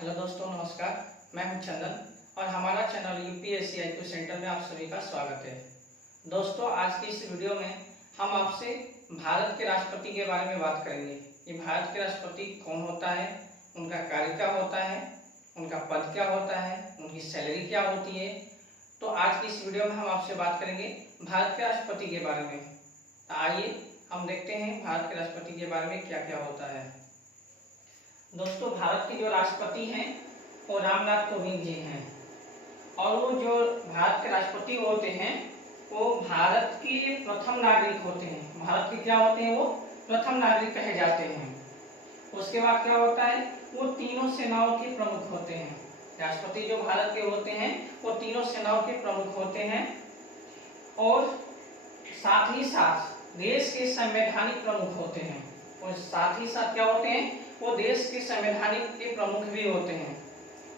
Hello दोस्तों, नमस्कार। मैं हूं चंदन और हमारा चैनल यूपीएससी IQ सेंटर में आप सभी का स्वागत है। दोस्तों, आज की इस वीडियो में हम आपसे भारत के राष्ट्रपति के बारे में बात करेंगे कि भारत के राष्ट्रपति कौन होता है, उनका कार्य क्या होता है, उनका पद क्या होता है, उनकी सैलरी क्या होती है। तो आज की इस वीडियो में हम आपसे बात करेंगे भारत के राष्ट्रपति के बारे में। तो आइए हम देखते हैं भारत के राष्ट्रपति के बारे में क्या क्या होता है। दोस्तों, भारत के जो राष्ट्रपति हैं वो रामनाथ कोविंद जी हैं और वो जो भारत के राष्ट्रपति होते हैं वो भारत के प्रथम नागरिक होते हैं। भारत के क्या होते हैं? वो प्रथम नागरिक कहे जाते हैं। उसके बाद क्या होता है? वो तीनों सेनाओं के प्रमुख होते हैं। राष्ट्रपति जो भारत के होते हैं वो तीनों सेनाओं के प्रमुख होते हैं और साथ ही साथ देश के संवैधानिक प्रमुख होते हैं। और साथ ही साथ क्या होते हैं? वो देश के संवैधानिक के प्रमुख भी होते हैं।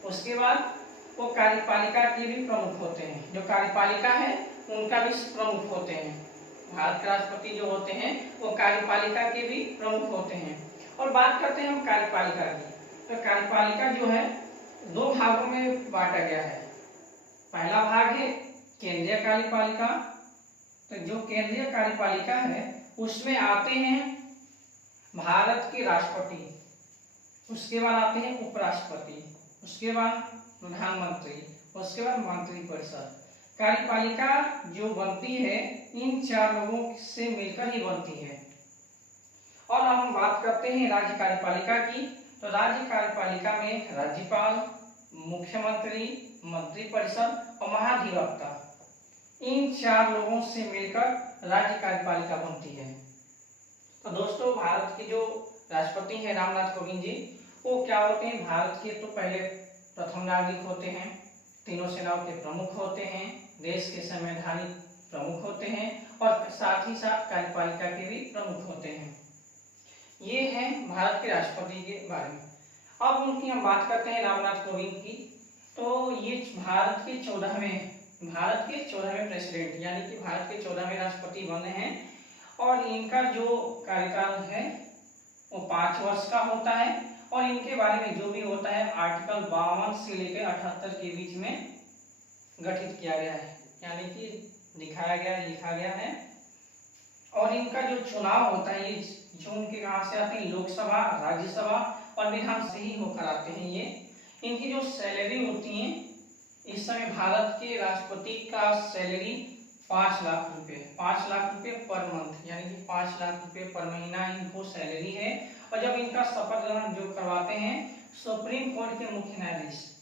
उसके बाद वो कार्यपालिका के भी प्रमुख होते हैं। जो कार्यपालिका है उनका भी प्रमुख होते हैं। भारत के राष्ट्रपति जो होते हैं वो कार्यपालिका के भी प्रमुख होते हैं। और बात करते हैं हम कार्यपालिका की, तो कार्यपालिका जो है दो भागों में बांटा गया है। पहला भाग है केंद्रीय कार्यपालिका। तो जो केंद्रीय कार्यपालिका है उसमें आते हैं भारत के राष्ट्रपति, उसके बाद आते हैं उपराष्ट्रपति, उसके बाद प्रधानमंत्री, उसके बाद मंत्रिपरिषद। कार्यपालिका जो बनती है इन चार लोगों से मिलकर ही बनती है। और अब हम बात करते हैं राज्य कार्यपालिका की। तो राज्य कार्यपालिका में राज्यपाल, मुख्यमंत्री, मंत्रिपरिषद और महाधिवक्ता, इन चार लोगों से मिलकर राज्य कार्यपालिका बनती है। तो दोस्तों, भारत के जो राष्ट्रपति हैं रामनाथ कोविंद जी, वो क्या होते हैं? भारत के तो पहले प्रथम नागरिक होते हैं, तीनों सेनाओं के प्रमुख होते हैं, देश के संवैधानिक प्रमुख होते हैं और साथ ही साथ कार्यपालिका के भी प्रमुख होते हैं। ये हैं भारत के राष्ट्रपति के बारे में। अब उनकी हम बात करते हैं रामनाथ कोविंद की। तो ये भारत के 14वें प्रेसिडेंट यानी कि भारत के 14वें राष्ट्रपति बने हैं और इनका जो कार्यकाल है वो 5 वर्ष का होता है। और इनके बारे में जो भी होता है आर्टिकल 52 से लेकर 78 के बीच में गठित किया गया है, यानी कि लिखा गया है। और इनका जो चुनाव होता है ये चुन के कहां से आते हैं? लोकसभा, राज्यसभा और विधान से ही होकर आते हैं ये। इनकी जो सैलरी होती है इस समय भारत के राष्ट्रपति का सैलरी 5 लाख रुपए पर मंथ, यानी कि 5 लाख रुपए पर महीना इनको सैलरी है। और जब इनका शपथ ग्रहण जो करवाते हैं सुप्रीम कोर्ट के मुख्य न्यायाधीश,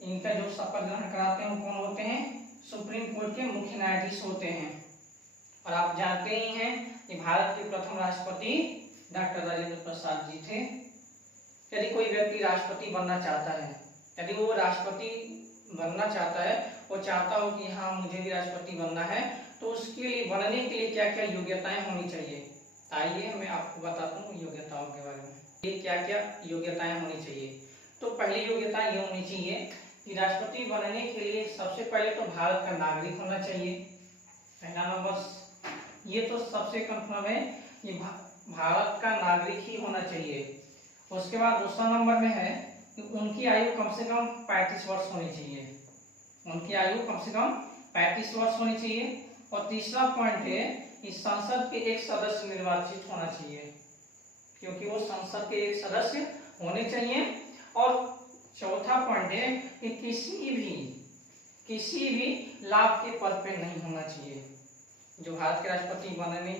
इनका जो शपथ ग्रहण कराते हैं वो कौन होते हैं? सुप्रीम कोर्ट के मुख्य न्यायाधीश होते हैं। और आप जानते ही हैं कि भारत के प्रथम राष्ट्रपति डॉक्टर राजेंद्र प्रसाद जी थे। यदि कोई व्यक्ति राष्ट्रपति बनना चाहता है, यदि वो राष्ट्रपति बनना चाहता है, वो चाहता हो कि हाँ मुझे भी राष्ट्रपति बनना है, तो उसके लिए बनने के लिए क्या क्या योग्यताएं होनी चाहिए? आइए मैं आपको बताता हूँ योग्यताओं के बारे में। ये क्या क्या योग्यताएं होनी चाहिए। तो पहली योग्यता ये होनी चाहिए कि राष्ट्रपति बनने के लिए सबसे पहले तो भारत का नागरिक होना चाहिए। पहला नंबर ये तो सबसे कंफर्म है, ये भारत का नागरिक ही होना चाहिए। उसके बाद दूसरा नंबर में है कि उनकी आयु कम से कम 35 वर्ष होनी चाहिए। उनकी आयु कम से कम 35 वर्ष होनी चाहिए। और तीसरा पॉइंट है कि संसद के एक सदस्य निर्वाचित होना चाहिए, क्योंकि वो संसद के एक सदस्य होने चाहिए। और चौथा पॉइंट है कि किसी भी लाभ के पद पे नहीं होना चाहिए। जो भारत के राष्ट्रपति बनने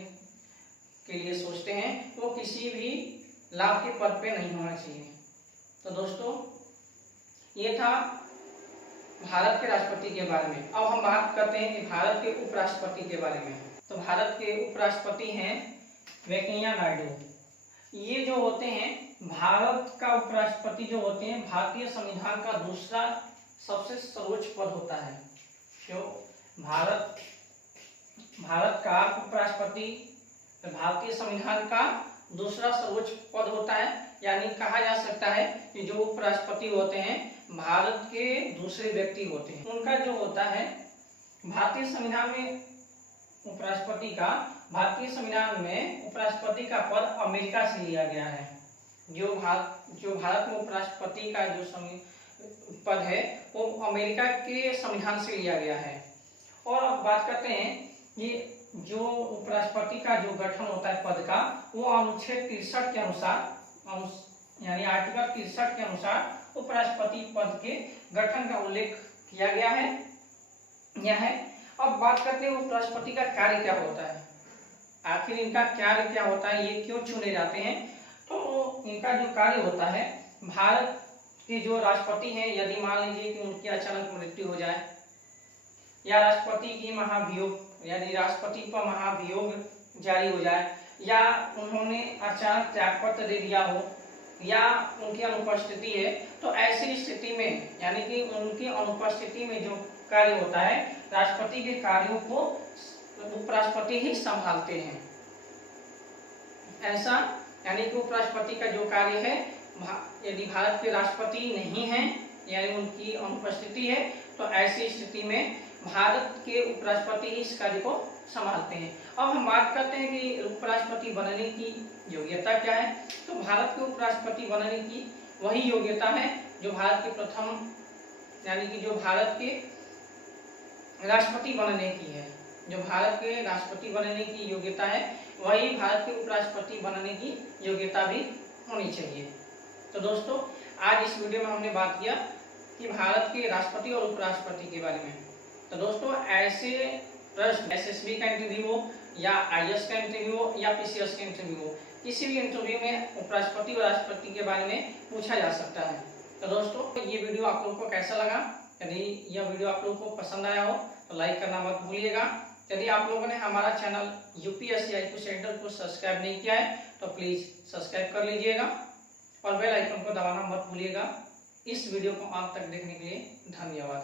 के लिए सोचते हैं वो किसी भी लाभ के पद पे नहीं होना चाहिए। तो दोस्तों, ये था भारत के राष्ट्रपति के बारे में। अब हम बात करते हैं कि भारत के उपराष्ट्रपति के बारे में। तो भारत के उपराष्ट्रपति हैं वेंकैया नायडू। ये जो होते हैं भारत का उपराष्ट्रपति जो होते हैं भारतीय संविधान का दूसरा सबसे सर्वोच्च पद होता है। जो भारत का उपराष्ट्रपति भारतीय संविधान का दूसरा सर्वोच्च पद होता है, यानी कहा जा सकता है कि जो उपराष्ट्रपति होते हैं भारत के दूसरे व्यक्ति होते हैं। उनका जो होता है भारतीय संविधान में भारतीय संविधान में उपराष्ट्रपति का पद अमेरिका से लिया गया है। जो भारत में उपराष्ट्रपति का जो पद है वो अमेरिका के संविधान से लिया गया है। और अब बात करते हैं कि जो उपराष्ट्रपति का जो गठन होता है पद का, वो अनुच्छेद 63 के अनुसार यानी आर्टिकल 63 के अनुसार उपराष्ट्रपति पद के गठन का उल्लेख किया गया है। यह है। अब बात करते हैं उपराष्ट्रपति का कार्य क्या होता है, आखिर इनका कार्य क्या होता है, ये क्यों चुने जाते हैं। तो इनका जो कार्य होता है, भारत के जो राष्ट्रपति हैं, यदि मान लीजिए कि उनकी अचानक मृत्यु हो जाए या राष्ट्रपति की महाभियोग यानी राष्ट्रपति पर महाभियोग जारी हो जाए या उन्होंने अचानक त्यागपत्र दे दिया हो या उनकी अनुपस्थिति है, तो ऐसी स्थिति में यानी कि उनकी अनुपस्थिति में जो कार्य होता है, राष्ट्रपति के कार्यों को उपराष्ट्रपति ही संभालते हैं। ऐसा यानी कि उपराष्ट्रपति का जो कार्य है, यदि भारत के राष्ट्रपति नहीं है यानी उनकी अनुपस्थिति है, तो ऐसी स्थिति में भारत के उपराष्ट्रपति ही इस कार्य को संभालते हैं। अब हम बात करते हैं कि उपराष्ट्रपति बनने की योग्यता क्या है। तो भारत के उपराष्ट्रपति बनने की वही योग्यता है जो भारत के प्रथम यानी कि जो भारत के राष्ट्रपति बनने की है। जो भारत के राष्ट्रपति बनने की योग्यता है, वही भारत के उपराष्ट्रपति बनने की योग्यता भी होनी चाहिए। तो दोस्तों, आज इस वीडियो में हमने बात किया कि भारत के राष्ट्रपति और उपराष्ट्रपति के बारे में। तो दोस्तों, ऐसे प्रश्न एसएसबी का इंटरव्यू हो या आईएएस का इंटरव्यू हो या पीसीएस का इंटरव्यू हो, किसी भी इंटरव्यू में उपराष्ट्रपति और राष्ट्रपति के बारे में पूछा जा सकता है। तो दोस्तों, ये वीडियो आप लोगों को कैसा लगा? यदि यह वीडियो आप लोगों को पसंद आया हो तो लाइक करना मत भूलिएगा। यदि आप लोगों ने हमारा चैनल यूपीएससी IQ सेंटर को सब्सक्राइब नहीं किया है तो प्लीज सब्सक्राइब कर लीजिएगा और बेल आइकन को दबाना मत भूलिएगा। इस वीडियो को अंत तक देखने के लिए धन्यवाद।